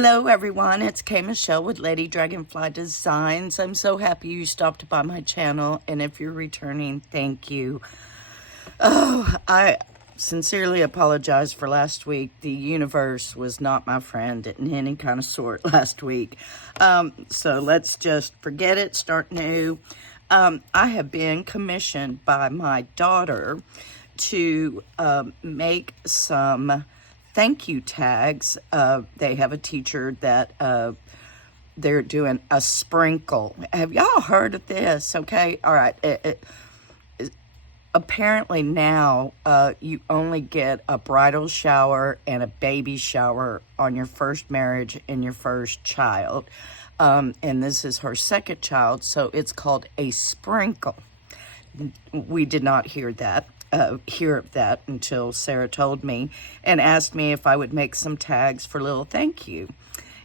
Hello everyone, it's Kay Michelle with Lady Dragonfly Designs. I'm so happy you stopped by my channel, and if you're returning, thank you. Oh, I sincerely apologize for last week. The universe was not my friend in any kind of sort last week. So let's just forget it, start new. I have been commissioned by my daughter to make some thank you tags. They have a teacher that they're doing a sprinkle. Have y'all heard of this? Okay, all right. Apparently now you only get a bridal shower and a baby shower on your first marriage and your first child. And this is her second child, so it's called a sprinkle. We did not hear of that until Sarah told me and asked me if I would make some tags for little thank you.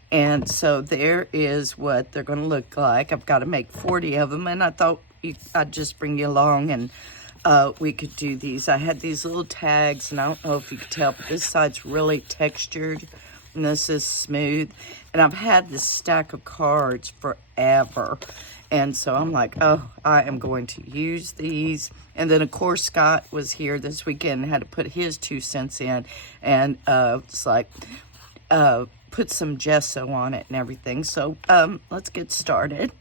And so there is what they're going to look like. I've got to make 40 of them, and I thought I'd just bring you along and we could do these. I had these little tags, and I don't know if you could tell, but this side's really textured and this is smooth. And I've had this stack of cards forever. And so I'm like, oh, I am going to use these. And then, of course, Scott was here this weekend and had to put his 2 cents in. And it's like, put some gesso on it and everything. So let's get started.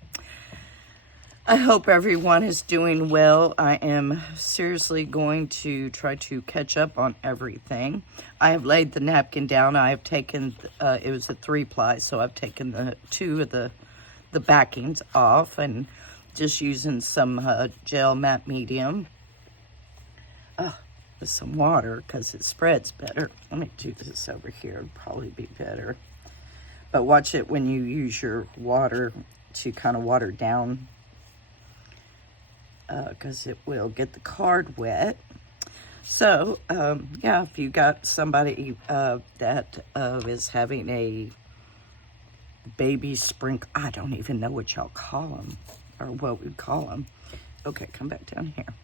I hope everyone is doing well. I am seriously going to try to catch up on everything. I have laid the napkin down. I have taken, it was a 3-ply, so I've taken the 2 of the backings off and just using some gel matte medium with some water because it spreads better. Let me do this over here. It'd probably be better. But watch it when you use your water to kind of water down because it will get the card wet. So, yeah, if you got somebody that is having a baby sprinkle, I don't even know what y'all call them or what we call them. Okay, come back down here.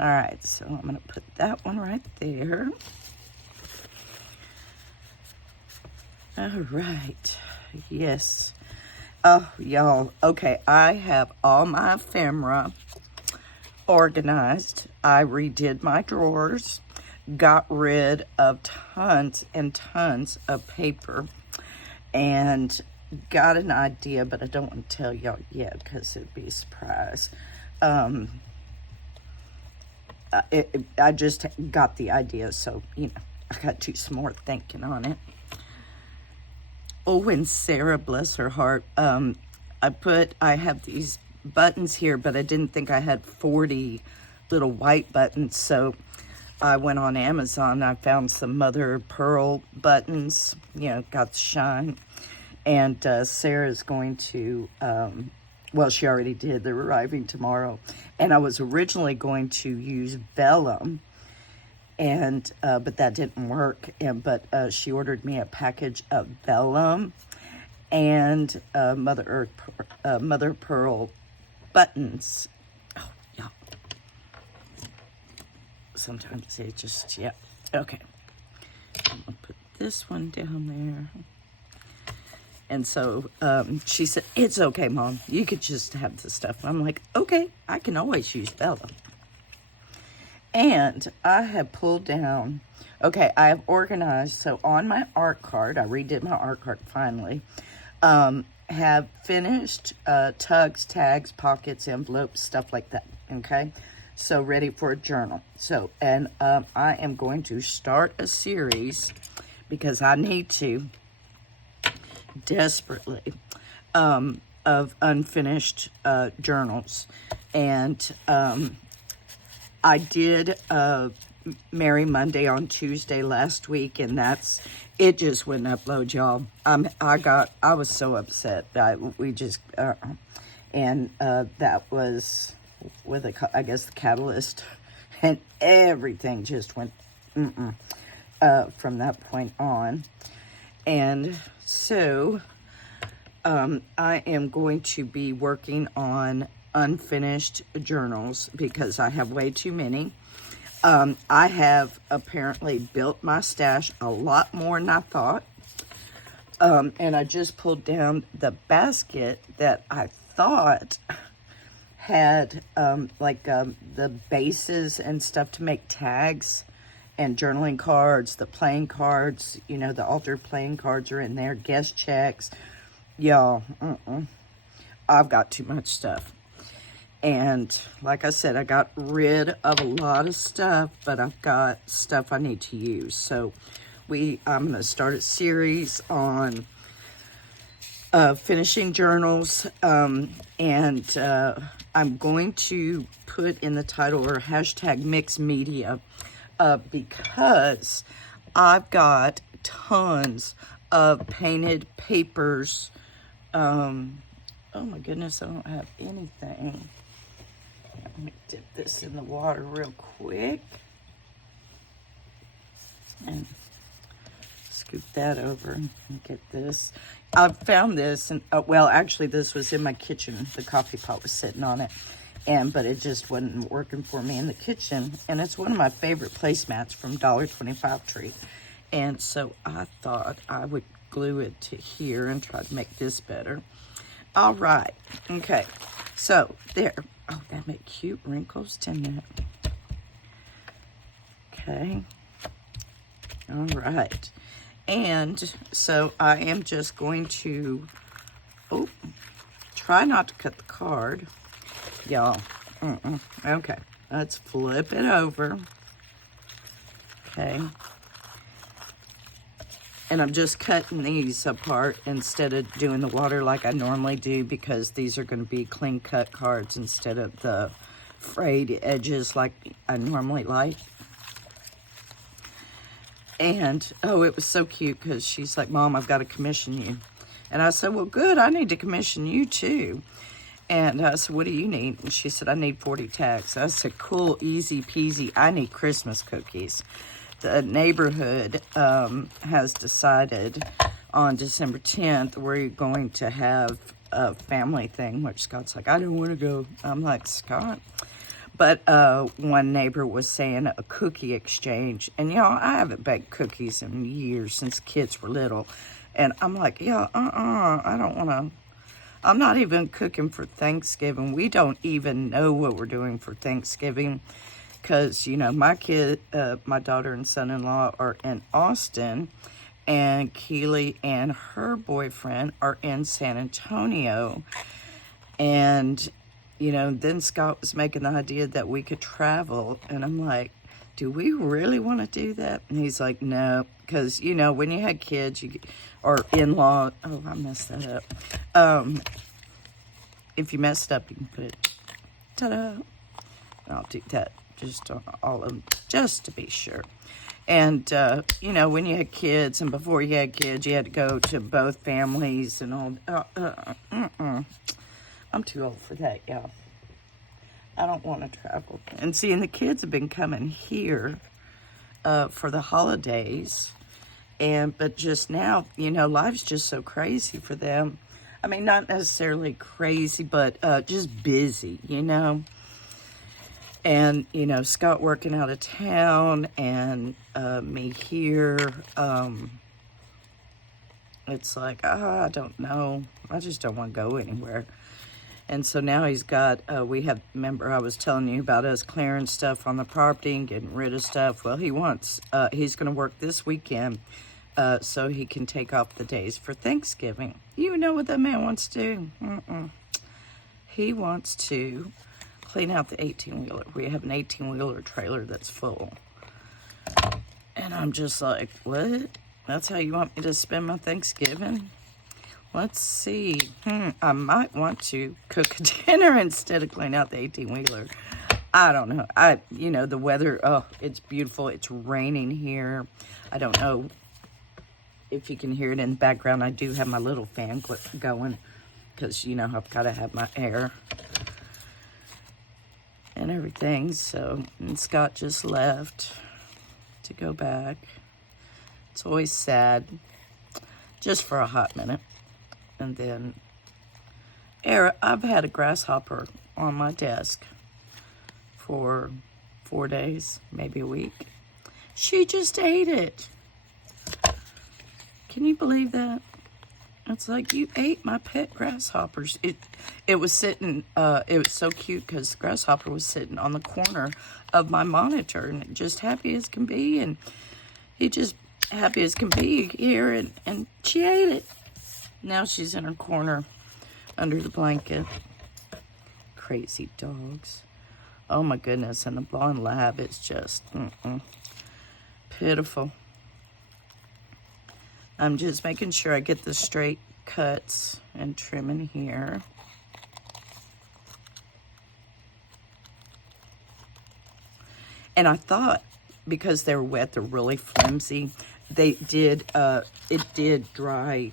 All right, so I'm going to put that one right there. All right, yes. Oh, y'all, okay, I have all my ephemera organized. I redid my drawers, got rid of tons and tons of paper, and got an idea, but I don't want to tell y'all yet because it'd be a surprise. I just got the idea, so, you know, I got to do some more thinking on it. Oh, and Sarah, bless her heart, I have these buttons here, but I didn't think I had 40 little white buttons, so I went on Amazon. I found some mother of pearl buttons, you know, got the shine. And Sarah's going to, well, she already did. They're arriving tomorrow. And I was originally going to use vellum, and but that didn't work. But she ordered me a package of vellum and mother of pearl buttons. Oh, yeah. Sometimes they just, yeah. Okay. I'm going to put this one down there. And so she said, it's okay, Mom. You could just have the stuff. I'm like, okay, I can always use vellum. And I have pulled down, okay, I have organized. So on my art card, I redid my art card finally. Have finished tugs, tags, pockets, envelopes, stuff like that, okay? So ready for a journal. So, and I am going to start a series because I need to desperately of unfinished journals. And I did Merry Monday on Tuesday last week, and it just wouldn't upload, y'all. I was so upset. That was with I guess the catalyst, and everything just went from that point on. And so I am going to be working on unfinished journals because I have way too many. I have apparently built my stash a lot more than I thought. And I just pulled down the basket that I thought had the bases and stuff to make tags and journaling cards, the playing cards, you know, the altered playing cards are in there, guest checks. Y'all, I've got too much stuff. And like I said, I got rid of a lot of stuff, but I've got stuff I need to use. So I'm going to start a series on finishing journals, and I'm going to put in the title or hashtag mixed media, because I've got tons of painted papers. Oh my goodness, I don't have anything. Let me dip this in the water real quick and scoop that over and get this. I found this, and well, actually this was in my kitchen. The coffee pot was sitting on it, but it just wasn't working for me in the kitchen. And it's one of my favorite placemats from $1.25 Tree. And so I thought I would glue it to here and try to make this better. All right, okay, so there. Oh, that made cute wrinkles, didn't it? Okay, all right. And so I am just going to, try not to cut the card, y'all. Okay, let's flip it over. Okay. And I'm just cutting these apart instead of doing the water like I normally do, because these are going to be clean cut cards instead of the frayed edges like I normally like. And, oh, it was so cute because she's like, Mom, I've got to commission you. And I said, well, good, I need to commission you too. And I said, what do you need? And she said, I need 40 tags. I said, cool, easy peasy. I need Christmas cookies. The neighborhood has decided on December 10th, we're going to have a family thing, which Scott's like, I don't want to go. I'm like, Scott. But one neighbor was saying a cookie exchange. And, y'all, I haven't baked cookies in years, since kids were little. And I'm like, yeah, I don't want to. I'm not even cooking for Thanksgiving. We don't even know what we're doing for Thanksgiving. Because, you know, my daughter and son-in-law are in Austin, and Keely and her boyfriend are in San Antonio. And, you know, then Scott was making the idea that we could travel. And I'm like, do we really want to do that? And he's like, no. Because, you know, when you had kids, or in-law, oh, I messed that up. If you messed up, you can put it, ta-da. I'll do that. Just all of them, just to be sure. And, you know, when you had kids and before you had kids, you had to go to both families and all. I'm too old for that, y'all. I don't want to travel. And see, and the kids have been coming here for the holidays. But just now, you know, life's just so crazy for them. I mean, not necessarily crazy, but just busy, you know. And, you know, Scott working out of town and me here. It's like, I don't know. I just don't want to go anywhere. And so now he's got, remember I was telling you about us clearing stuff on the property and getting rid of stuff. Well, he's going to work this weekend so he can take off the days for Thanksgiving. You know what that man wants to do? He wants to clean out the 18-wheeler. We have an 18-wheeler trailer that's full. And I'm just like, what? That's how you want me to spend my Thanksgiving? Let's see. I might want to cook a dinner instead of clean out the 18-wheeler. I don't know. You know, the weather, oh, it's beautiful. It's raining here. I don't know if you can hear it in the background. I do have my little fan going because, you know, I've got to have my air and everything. So, and Scott just left to go back. It's always sad, just for a hot minute. And then, I've had a grasshopper on my desk for 4 days, maybe a week. She just ate it. Can you believe that? It's like, you ate my pet grasshoppers. It was sitting, it was so cute because Grasshopper was sitting on the corner of my monitor and just happy as can be. And he just happy as can be here, and she ate it. Now she's in her corner under the blanket. Crazy dogs. Oh my goodness, and the blonde lab is just pitiful. I'm just making sure I get the straight cuts and trimming here. And I thought, because they're wet, they're really flimsy. They did, it did dry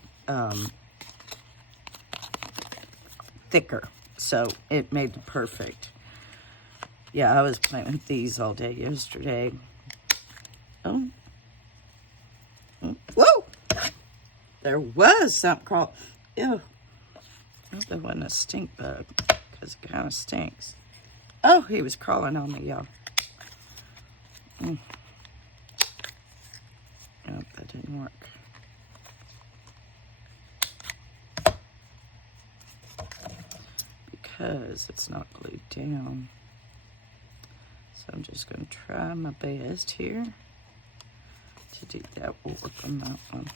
thicker, so it made it perfect. Yeah, I was playing with these all day yesterday. Oh. Whoa! There was something crawling. Ew. I hope that wasn't a stink bug, because it kind of stinks. Oh, he was crawling on me, y'all. Oh, that didn't work. Because it's not glued down. So I'm just going to try my best here to do that. We'll work on that one.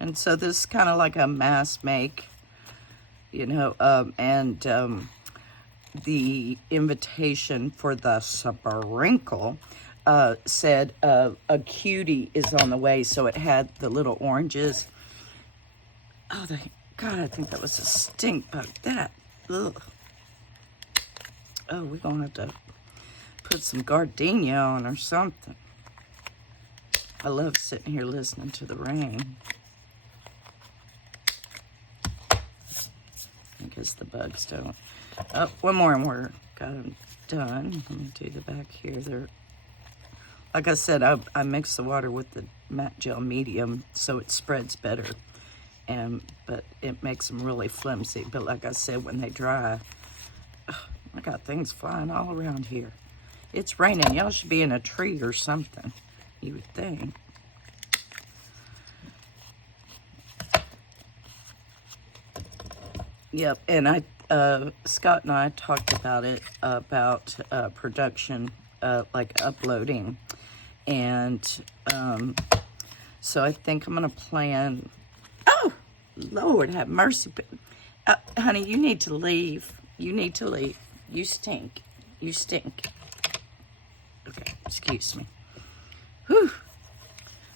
And so this is kind of like a mass make, you know, the invitation for the sprinkle said a cutie is on the way, so it had the little oranges. Oh, God, I think that was a stink bug. That, ugh. Oh, we're going to have to put some gardenia on or something. I love sitting here listening to the rain. I guess the bugs don't. Oh, one more and we're got them done. Let me do the back here. They're, like I said, I mix the water with the matte gel medium so it spreads better. But it makes them really flimsy. But like I said, when they dry, I got things flying all around here. It's raining. Y'all should be in a tree or something, you would think. Yep, and Scott and I talked about it, about production, like uploading. And so I think I'm going to plan. Oh, Lord have mercy. Honey, you need to leave. You need to leave. You stink. You stink. Okay, excuse me. Whew.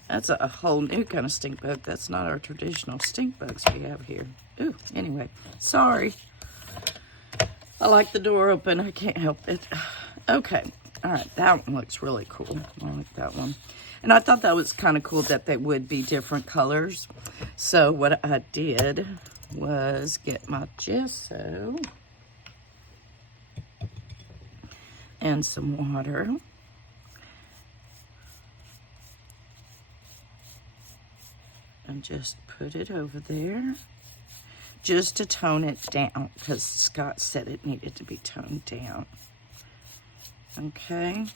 That's a whole new kind of stink bug. That's not our traditional stink bugs we have here. Ooh, anyway, sorry. I like the door open. I can't help it. Okay, all right, that one looks really cool. I like that one. And I thought that was kind of cool that they would be different colors. So what I did was get my gesso and some water. And just put it over there. Just to tone it down, because Scott said it needed to be toned down. Okay.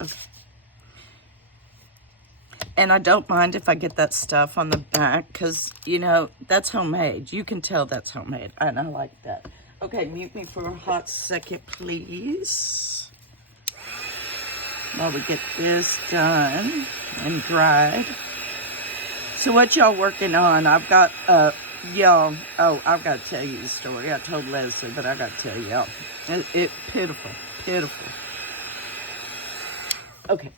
Okay. And I don't mind if I get that stuff on the back, because, you know, that's homemade. You can tell that's homemade, and I like that. Okay, mute me for a hot second, please. While we get this done and dried. So what y'all working on? I've got, y'all, oh, I've got to tell you the story. I told Leslie, but I got to tell y'all. It pitiful, pitiful. Okay,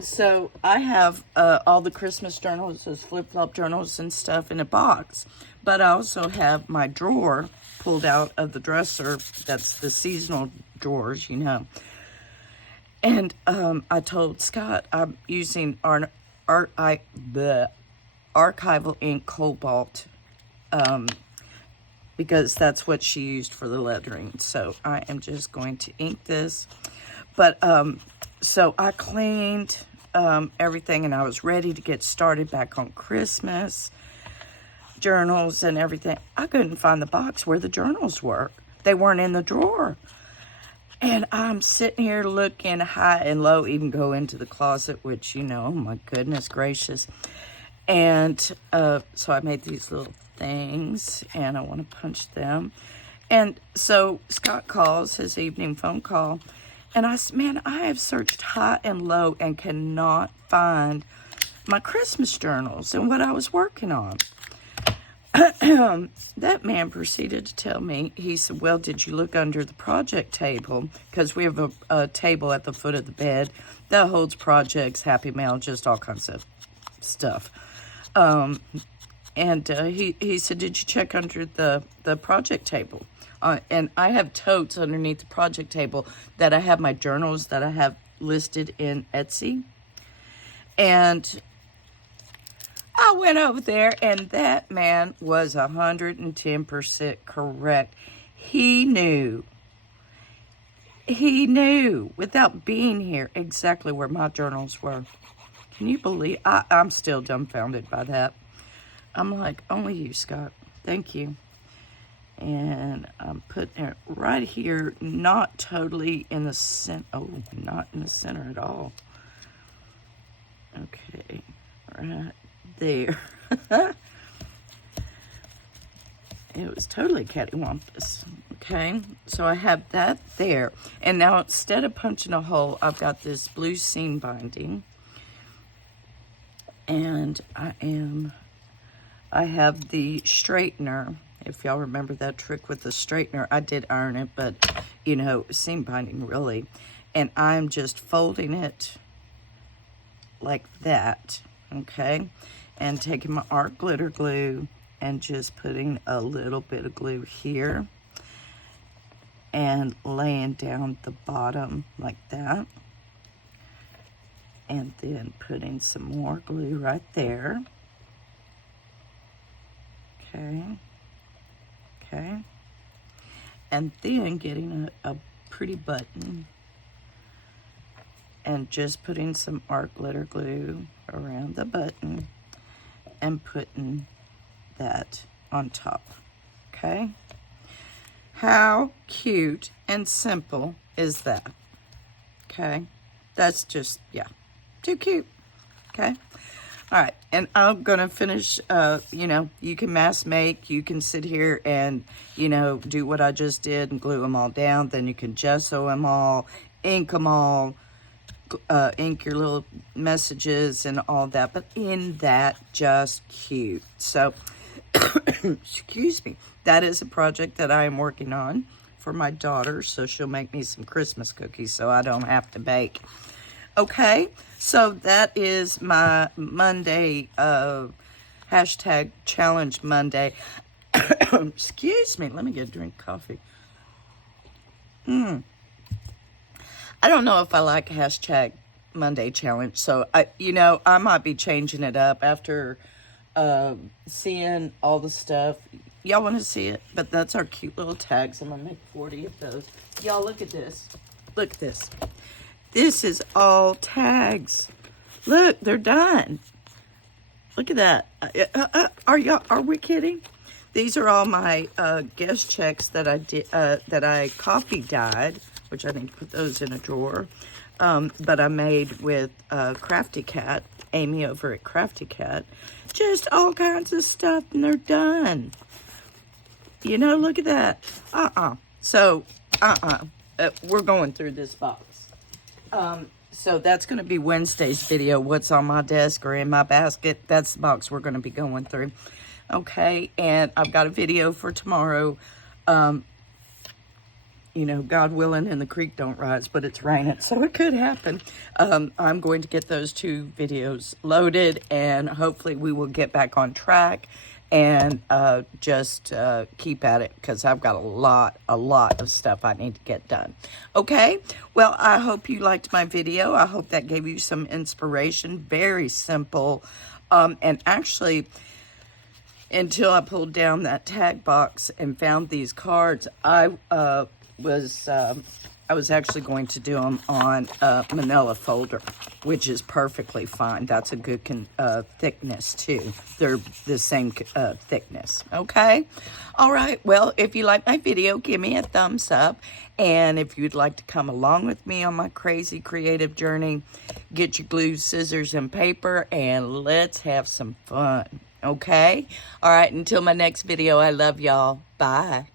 so I have all the Christmas journals, those flip-flop journals and stuff in a box. But I also have my drawer pulled out of the dresser. That's the seasonal drawers, you know. And I told Scott I'm using the Archival ink Cobalt because that's what she used for the lettering. So I am just going to ink this. But so I cleaned everything and I was ready to get started back on Christmas journals and everything. I couldn't find the box where the journals were. They weren't in the drawer. And I'm sitting here looking high and low, even go into the closet, which, you know, oh my goodness gracious. And so I made these little things, and I want to punch them. And so Scott calls his evening phone call, and I said, man, I have searched high and low and cannot find my Christmas journals and what I was working on. That man proceeded to tell me, he said, well, did you look under the project table? Because we have a table at the foot of the bed that holds projects, Happy Mail, just all kinds of stuff. He said, did you check under the project table? And I have totes underneath the project table that I have my journals that I have listed in Etsy. And I went over there, and that man was 110% correct. He knew without being here exactly where my journals were. Can you believe? I'm still dumbfounded by that. I'm like, only you, Scott. Thank you. And I'm putting it right here, not totally in the center. Oh, not in the center at all. Okay, right there. It was totally cattywampus. Okay, so I have that there. And now instead of punching a hole, I've got this blue seam binding. And I have the straightener. If y'all remember that trick with the straightener, I did iron it, but, you know, seam binding really. And I'm just folding it like that, okay? And taking my art glitter glue and just putting a little bit of glue here and laying down the bottom like that. And then putting some more glue right there. Okay. Okay. And then getting a pretty button and just putting some art glitter glue around the button and putting that on top. Okay. How cute and simple is that? Okay. That's just, yeah, too cute. Okay. All right, and I'm going to finish, you know, you can mass make, you can sit here and, you know, do what I just did and glue them all down. Then you can gesso them all, ink them all, ink your little messages and all that. But in that, just cute. So, excuse me, that is a project that I am working on for my daughter. So she'll make me some Christmas cookies so I don't have to bake. Okay, so that is my Monday, hashtag challenge Monday. Excuse me, let me get a drink of coffee. I don't know if I like hashtag Monday challenge, so I might be changing it up after seeing all the stuff. Y'all want to see it? But that's our cute little tags. I'm gonna make 40 of those. Y'all look at this. Look at this. This is all tags. Look, they're done. Look at that. Are we kidding? These are all my guest checks that I did that I coffee dyed, which I need to put those in a drawer. But I made with Crafty Cat, Amy over at Crafty Cat. Just all kinds of stuff, and they're done. You know, look at that. So, we're going through this box. So that's going to be Wednesday's video, what's on my desk or in my basket. That's the box we're going to be going through. Okay, and I've got a video for tomorrow. You know, God willing, and the creek don't rise, but it's raining, so it could happen. I'm going to get those 2 videos loaded, and hopefully we will get back on track and just keep at it, because I've got a lot of stuff I need to get done. Okay, well, I hope you liked my video. I hope that gave you some inspiration. Very simple, and actually, until I pulled down that tag box and found these cards, I was I was actually going to do them on a manila folder, which is perfectly fine. That's a good thickness too. They're the same thickness, okay? All right, well, if you like my video, give me a thumbs up. And if you'd like to come along with me on my crazy creative journey, get your glue, scissors, and paper, and let's have some fun, okay? All right, until my next video, I love y'all. Bye.